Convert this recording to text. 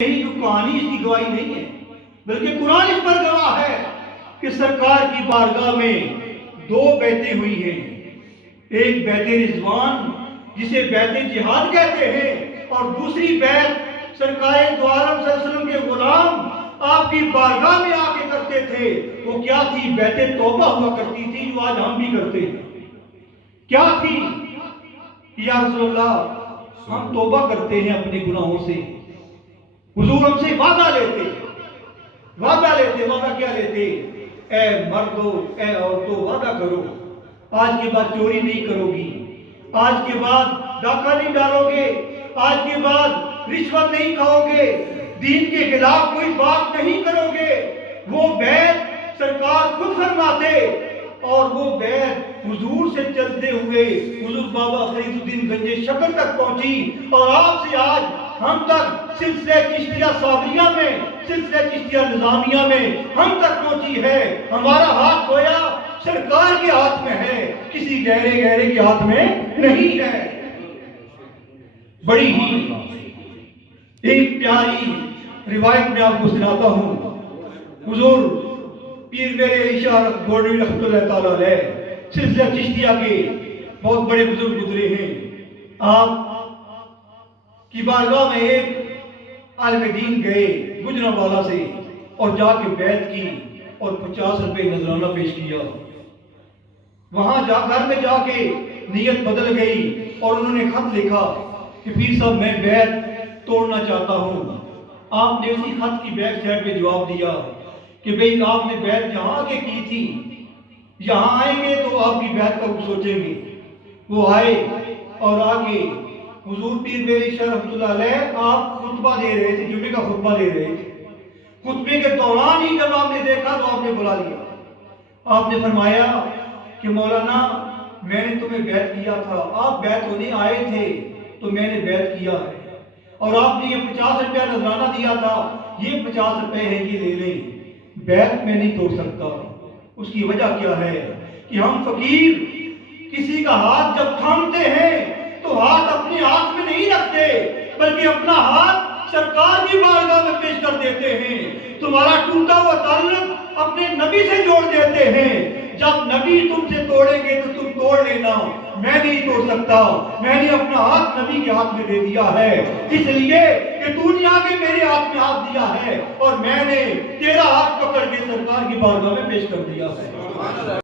یہی جو کہانی اس کی گواہی نہیں ہے، بلکہ قرآن اس پر گواہ ہے کہ سرکار کی بارگاہ میں دو بیعتیں ہوئی ہیں. ایک بیعت رضوان جسے بیعت جہاد کہتے ہیں، اور دوسری بیعت سرکار دو عالم صلی اللہ علیہ وسلم کے غلام آپ کی بارگاہ میں آ کے کرتے تھے. وہ کیا تھی؟ بیعت توبہ ہوا کرتی تھی، جو آج ہم بھی کرتے ہیں. کیا تھی؟ یا رسول اللہ ہم توبہ کرتے ہیں اپنے گناہوں سے. حضور ہم سے وعدہ لیتے. وعدہ کیا لیتے؟ اے مردو اے عورتوں وعدہ کرو، آج کے بعد چوری نہیں کرو گی، آج کے بعد ڈاکہ نہیں ڈالو گے، آج کے بعد رشوت نہیں کھاؤ گے، دین کے خلاف کوئی بات نہیں کرو گے. وہ بیعت سرکار خود فرماتے، اور وہ بیعت حضور سے چلتے ہوئے حضور بابا فرید الدین گنج شکر تک پہنچی، اور آپ سے آج ہم تک سلسلہ چشتیہ صابریہ میں، سلسلہ چشتیہ نظامیہ میں ہم تک پہنچی ہے. ہمارا ہاتھ گویا سرکار کے ہاتھ میں ہے، کسی گہرے کے ہاتھ میں نہیں ہے. بڑی ہی ایک پیاری روایت میں آپ کو سناتا ہوں. حضور پیر میرے علی شاہ گولڈوی رحمۃ اللہ تعالیٰ علیہ سلسلہ چشتیہ کے بہت بڑے بزرگ گزرے ہیں. آپ کی بارگاہ میں ایک عالم دین گئے گجرانوالہ سے، اور جا کے بیعت کی اور 50 روپے نذرانہ پیش کیا. وہاں گھر میں جا کے نیت بدل گئی، اور انہوں نے خط لکھا کہ پیر صاحب میں بیعت توڑنا چاہتا ہوں. آپ نے اسی خط کی بیک سائڈ پہ جواب دیا کہ بھئی آپ نے بیعت جہاں آگے کی تھی، یہاں آئیں گے تو آپ کی بیعت کا کچھ سوچیں گے. وہ آئے اور آگے حضور پیر میرے شاہ رحمۃ اللہ علیہ آپ خطبہ دے رہے تھے، جمعے کا خطبہ دے رہے تھے. خطبے کے دوران ہی جب آپ نے دیکھا تو آپ نے بلا لیا. آپ نے فرمایا کہ مولانا میں نے تمہیں بیعت کیا تھا، آپ بیعت ہونے آئے تھے تو میں نے بیعت کیا ہے، اور آپ نے یہ 50 روپیہ نذرانہ دیا تھا، یہ 50 روپے ہیں، یہ لے لیں. بیعت میں نہیں توڑ سکتا. اس کی وجہ کیا ہے کہ ہم فقیر کسی کا ہاتھ جب تھامتے ہیں تو ہاتھ اپنے ہاتھ میں نہیں رکھتے، بلکہ اپنا ہاتھ سرکار کی بارگاہ میں پیش کر دیتے ہیں. تمہارا ٹوٹا ہوا تعلق اپنے نبی سے جوڑ دیتے ہیں. جب نبی تم سے توڑیں گے تو تم توڑ لینا، میں نہیں توڑ سکتا. میں نے اپنا ہاتھ نبی کے ہاتھ میں دے دیا ہے، اس لیے کہ تو نے آگے میرے ہاتھ میں ہاتھ دیا ہے، اور میں نے تیرا ہاتھ پکڑ کے سرکار کی بارگاہ میں پیش کر دیا ہے.